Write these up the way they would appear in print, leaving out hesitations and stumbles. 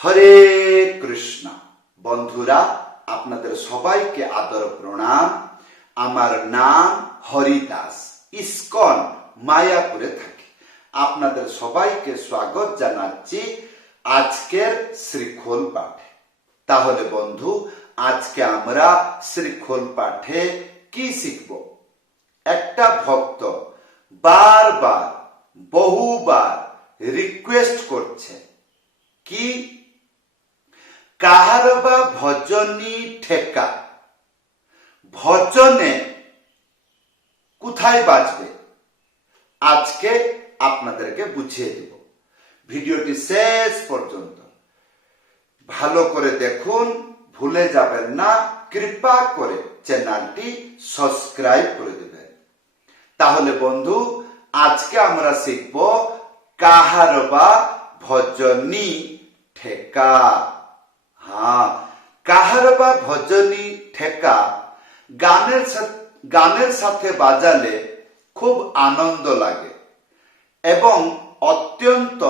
হরে কৃষ্ণ। বন্ধুরা, আপনাদের সবাইকে আদর প্রণাম। আমার নাম হরিদাস, ইস্কন মায়াপুরে থাকি। আপনাদের সবাইকে স্বাগত জানাচ্ছি আজকের শ্রীখোল পাঠে। তাহলে বন্ধু, আজকে আমরা শ্রীখোল পাঠে কি শিখব? একটা ভক্ত বারবার বহুবার রিকোয়েস্ট করছে কি, কাহার বা ভজনী ঠেকা, ভজনে কোথায় বাজবে? আজকে আপনাদেরকে বুঝিয়ে দেব। ভিডিওটি শেষ পর্যন্ত ভালো করে দেখুন, ভুলে যাবেন না। কৃপা করে চ্যানেলটি সাবস্ক্রাইব করে দেবেন। তাহলে বন্ধু, আজকে আমরা শিখব কাহার বা ভজনী ঠেকা। কাহার বা ভজনী ঠেকা গানের সাথে বাজালে খুব আনন্দ লাগে এবং অত্যন্ত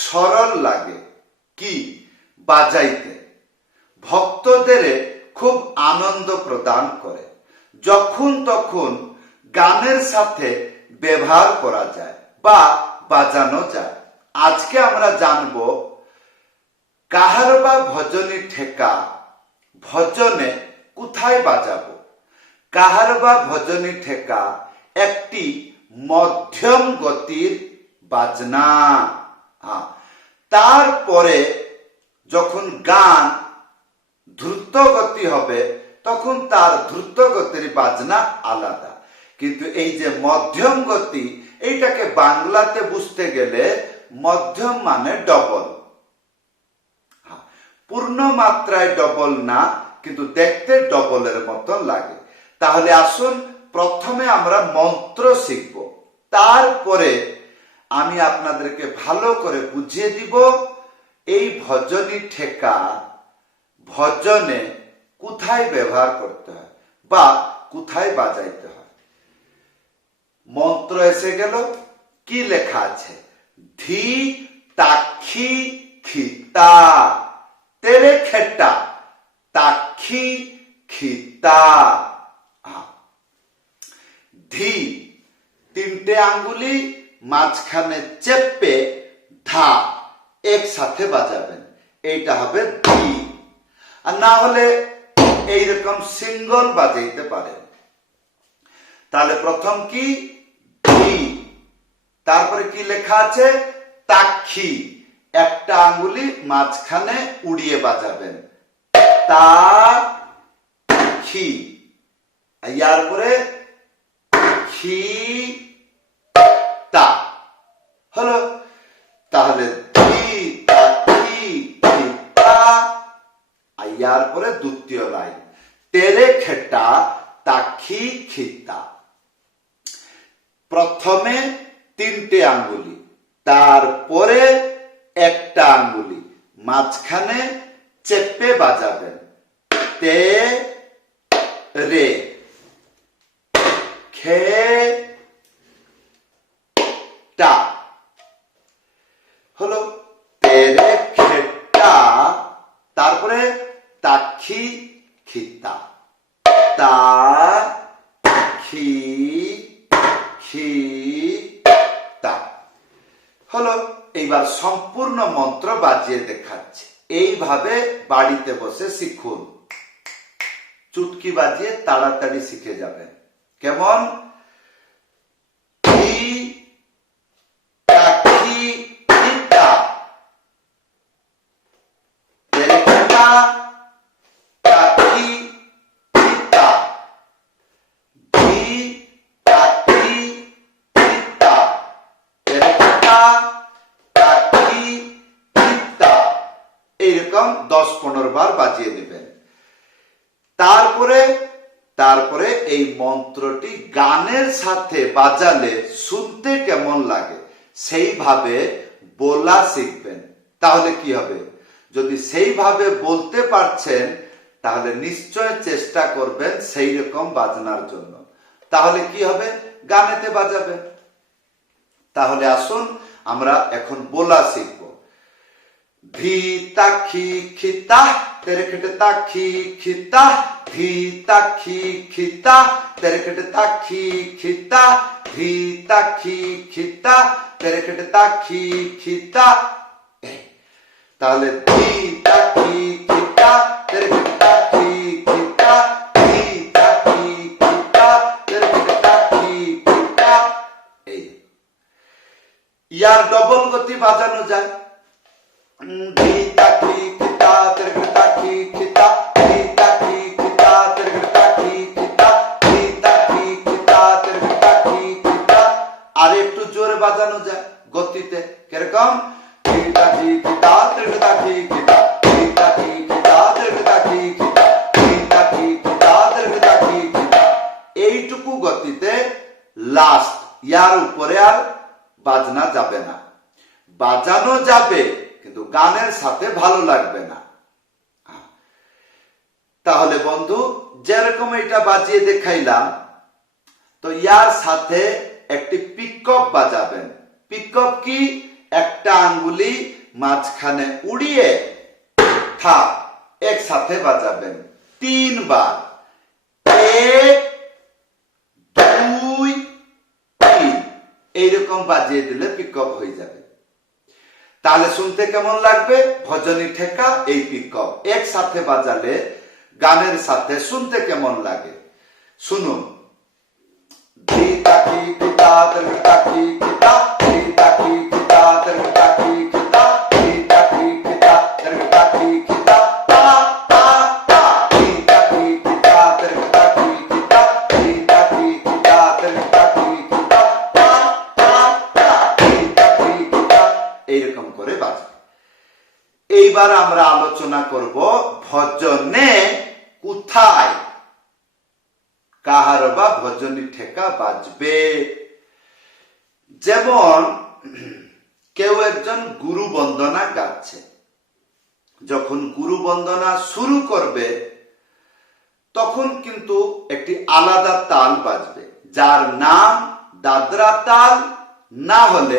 সরল লাগে কি বাজাইতে। ভক্তদের খুব আনন্দ প্রদান করে। যখন তখন গানের সাথে ব্যবহার করা যায় বা বাজানো যায়। আজকে আমরা জানব কাহার বা ভজনী ঠেকা ভজনে কোথায় বাজাবো। কাহার বা ভজনী ঠেকা একটি মধ্যম গতির বাজনা। তারপরে যখন গান দ্রুত গতি হবে তখন তার দ্রুত গতির বাজনা আলাদা। কিন্তু এই যে মধ্যম গতি, এইটাকে বাংলাতে বুঝতে গেলে মধ্যম মানে ডবল। পূর্ণ মাত্রায় ডবল না, কিন্তু দেখতে ডবলের মতো লাগে। তাহলে আসুন প্রথমে আমরা মন্ত্র শিখব, তারপরে আমি আপনাদেরকে ভালো করে বুঝিয়ে দিব এই ভজনী ঠেকা ভজনে কোথায় ব্যবহার করতে হয় বা কোথায় বাজাইতে হয়। মন্ত্র এসে গেল। কি লেখা আছে? ধি তাক্ষী খিতা, তেরে খেটা তাক্ষী খিতা। ধি তিনটে আঙ্গুলি মাঝখানে চেপে ধা একসাথে বাজাবেন, এইটা হবে ধি। আর না হলে এইরকম সিঙ্গল বাজাইতে পারেন। তাহলে প্রথম কি? ধি। তারপরে কি লেখা আছে? তাক্ষী। একটা আঙ্গুলি মাঝখানে উড়িয়ে বাজাবেন, তাক্ষী। ইয়ার পরে খি তা হলো। তাহলে ধি তাক্ষী খিতা। ইয়ার পরে দ্বিতীয় লাইন, তেরে খেটা তাক্ষী খিতা। প্রথমে তিনটে আঙ্গুলি, তারপরে একটা আঙ্গুলি মাঝখানে চেপে বাজাবেন, তে রে খে টা হলো। তেরে খেটা। তারপরে তাক্ষী খিতা, তা খি খি তা হলো। এইবার সম্পূর্ণ মন্ত্র বাজিয়ে দেখাচ্ছে। এইভাবে বাড়িতে বসে শিখুন। চুটকি বাজিয়ে তাড়াতাড়ি শিখে যাবেন। কেমন? ধি তাক্ষী খিতা, তেরে খেটা তাক্ষী খিতা, ধি তাক্ষী খিতা, তেরে খেটা তাক্ষী খিতা। এইরকম 10-15 বার বাজিয়ে দেবেন। তারপরে এই মন্ত্রটি গানের সাথে বাজালে শুনতে কেমন লাগে সেইভাবে বলা শিখবেন। তাহলে কি হবে? যদি সেইভাবে বলতে পারছেন তাহলে নিশ্চয় চেষ্টা করবেন সেই রকম বাজনার জন্য। তাহলে কি হবে? গানেতে বাজাবেন। তাহলে আসুন আমরা এখন বলা শিখব। ধি তাখি খিতা তেরেকেটে তাখি খিতা ধি তাখি খিতা তেরেকেটে তাখি খিতা ধি তাখি খিতা তেরেকেটে তাখি খিতা। তাহলে ধি তাখি খিতা তেরেকেটে তাখি খিতা ধি তাখি খিতা তেরেকেটে তাখি খিতা। এই ইয়ার ডবল গতি বাজানো যায়। ধি তাখি খিতা তেরেকেটে তাখি খিতা ধি তাখি খিতা তেরেকেটে তাখি খিতা ধি তাখি খিতা তেরেকেটে তাখি খিতা। আর একটু জোরে বাজানো যায় গতিতে, কিরকম? ধি তাখি খিতা তেরেকেটে তাখি খিতা ধি তাখি খিতা তেরেকেটে তাখি খিতা ধি তাখি খিতা তেরেকেটে তাখি খিতা। এইটুকু গতিতে লাস্ট, ইয়ার উপরে আর বাজনা যাবে না। বাজানো যাবে কিন্তু গানের সাথে ভালো লাগবে না। তাহলে বন্ধু যেরকম এটা বাজিয়ে দেখাইলাম, তো ইয়ার সাথে একটি পিকআপ বাজাবেন। পিকআপ কি? একটা আঙ্গুলি মাঝখানে উড়িয়ে থাপ একসাথে বাজাবেন 3 বার। 1 2 3 এইরকম বাজিয়ে দিলে পিকআপ হয়ে যাবে। তাহলে শুনতে কেমন লাগবে? ভজনী ঠেকা এই পিকআপ একসাথে বাজালে গানের সাথে শুনতে কেমন লাগে শুনুন। ধি তাখি খিতা তেরেকেটে তাখি খিতা ধি তাখি খিতা তেরেকেটে তাখি খিতা ধি তাখি খিতা তেরেকেটে তাখি খিতা তা তা তা ধি তাখি খিতা তেরেকেটে তাখি খিতা ধি তাখি খিতা তেরেকেটে তাখি খিতা তা তা তা ধি তাখি খিতা। এইরকম করে বাজবে। এইবার আমরা আলোচনা করব ভজনে কোথায় কাহার বা ভজনী ঠেকা বাজবে। যেমন কেউ একজন গুরু বন্দনা গাচ্ছে, যখন গুরু বন্দনা শুরু করবে তখন কিন্তু একটি আলাদা তাল বাজবে, যার নাম দাদরা তাল না হলে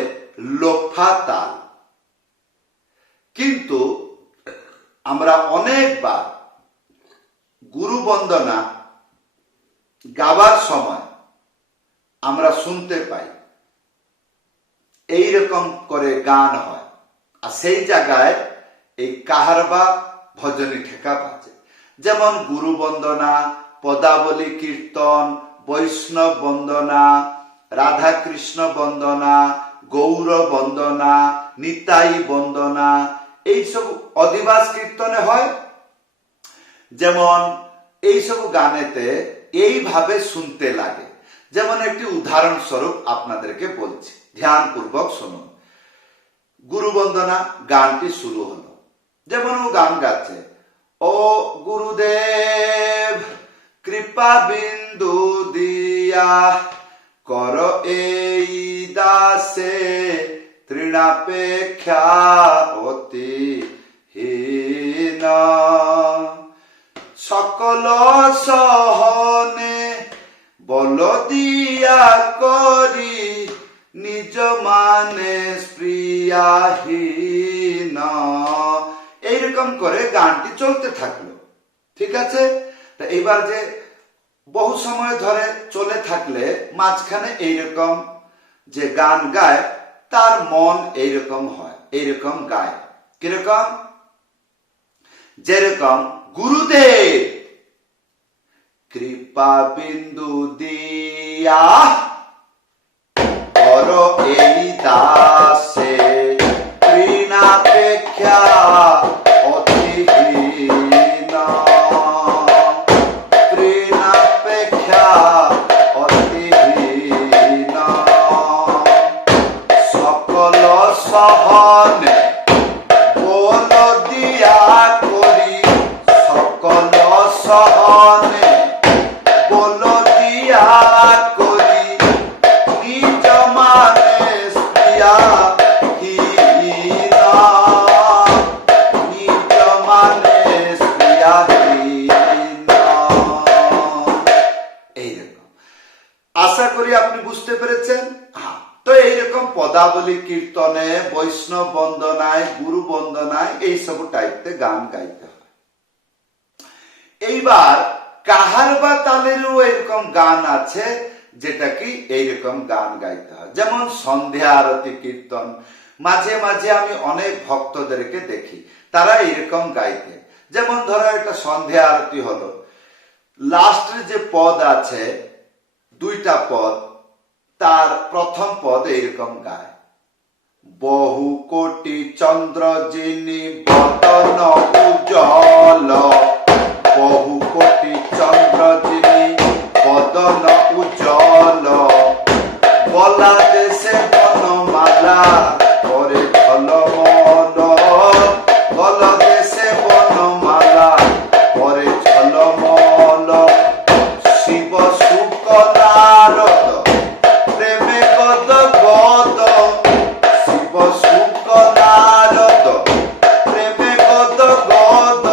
লোফা তাল। কিন্তু আমরা অনেকবার গুরু বন্দনা গাবার সময় আমরা শুনতে পাই এইরকম করে গান হয়, আর সেই জায়গায় এই কাহারবা ভজনী ঠেকা বাজে। যেমন গুরু বন্দনা, পদাবলী কীর্তন, বৈষ্ণব বন্দনা, রাধা কৃষ্ণ বন্দনা, গৌর বন্দনা, নিতাই বন্দনা, এইসব অধিবাস কীর্তনে হয়। যেমন এইসব গানেতে এইভাবে শুনতে লাগে। যেমন একটি উদাহরণস্বরূপ আপনাদেরকে বলছি, ধ্যান পূর্বক শুনুন। গুরু বন্দনা গানটি শুরু হলো, যেমন ও গান গাচ্ছে, ও গুরুদেব কৃপা বিন্দু দিয়া কর এই দাসে তৃণাপেক্ষা অতি হীন সকল সহনে বল দিয়া করি নিজ মানে প্রিয়াহীন। এইরকম করে গানটি চলতে থাকলো, ঠিক আছে। তা এবার যে বহু সময় ধরে চলে থাকলে মাঝখানে এইরকম যে গান গায় তার মন এইরকম হয়, এইরকম গায়। কিরকম? যেরকম গুরুদেব কৃপা বিন্দু দিয়া কর এই দাসে তৃণাপেক্ষা অতি হীন তৃণাপেক্ষা অতি হীন সকল সহনে বল দিয়া করি সকল সহনে বল দিয়া করি নিজ মানে প্রিয়াহীন নিজ মানে প্রিয়াহীন। এইরকম আশা করি আপনি বুঝতে পেরেছেন। তো এইরকম পদ পদাবলী কীর্তনে, বৈষ্ণব বন্দনায়, গুরু বন্দনায় এইসব টাইপতে গান গাইতে হয়। এইবার কাহার বা তালেরও এরকম গান আছে যেটা কি এইরকম গান গাইতে হয়। যেমন সন্ধ্যা আরতি কীর্তন, মাঝে মাঝে আমি অনেক ভক্তদেরকে দেখি তারা এরকম গাইতে। যেমন ধরো একটা সন্ধ্যা আরতি হলো, লাস্টের যে পদ আছে, দুইটা পদ, তার প্রথম পদ এইরকম গায়, বহু কোটি চন্দ্র যিনি বদন উজ্জ্বল, বহু কোটি চন্দ্র যিনি বদন উজ্জ্বল, বলা দেশে বনমালা করে ঝলমল, বলা দেশে বনমালা করে ঝলমল, শিব শুকলারত প্রেমে গদ গদ, শিব শুকলারত প্রেমে গদ গদ,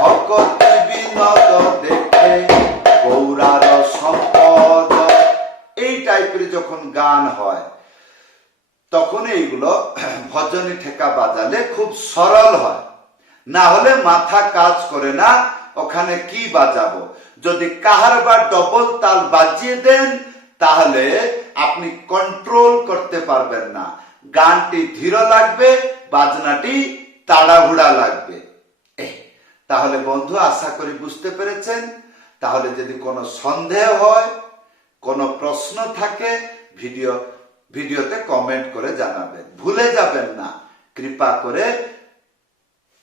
ভকতি বিনোদ দেখে গৌরার সম্পদ। এই টাইপের যখন গান হয় তখন এইগুলো ভজনী ঠেকা বাজালে খুব সরল হয়, না হলে মাথা কাজ করে না ওখানে কি বাজাবো। যদি কাহার বা ডবল তাল বাজিয়ে দেন তাহলে আপনি কন্ট্রোল করতে পারবেন না, গানটি ধীর লাগবে, বাজনাটি তাড়াহুড়া লাগবে। তাহলে বন্ধু আশা করি বুঝতে পেরেছেন। তাহলে যদি কোনো সন্দেহ হয়, কোনো প্রশ্ন থাকে, ভিডিওতে কমেন্ট করে জানাবেন। ভুলে যাবেন না কৃপা করে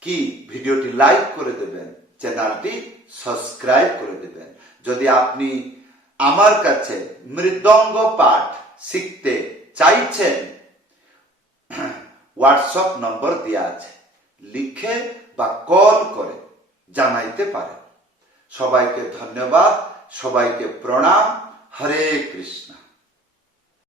কি ভিডিওটি লাইক করে দেবেন, চ্যানেলটি সাবস্ক্রাইব করে দেবেন। যদি আপনি আমার কাছে মৃদঙ্গ পাঠ শিখতে চাইছেন, হোয়াটসঅ্যাপ নম্বর দেওয়া আছে, লিখে বা কল করে জানাইতে পারেন। সবাইকে ধন্যবাদ, সবাইকে প্রণাম। হরে কৃষ্ণ।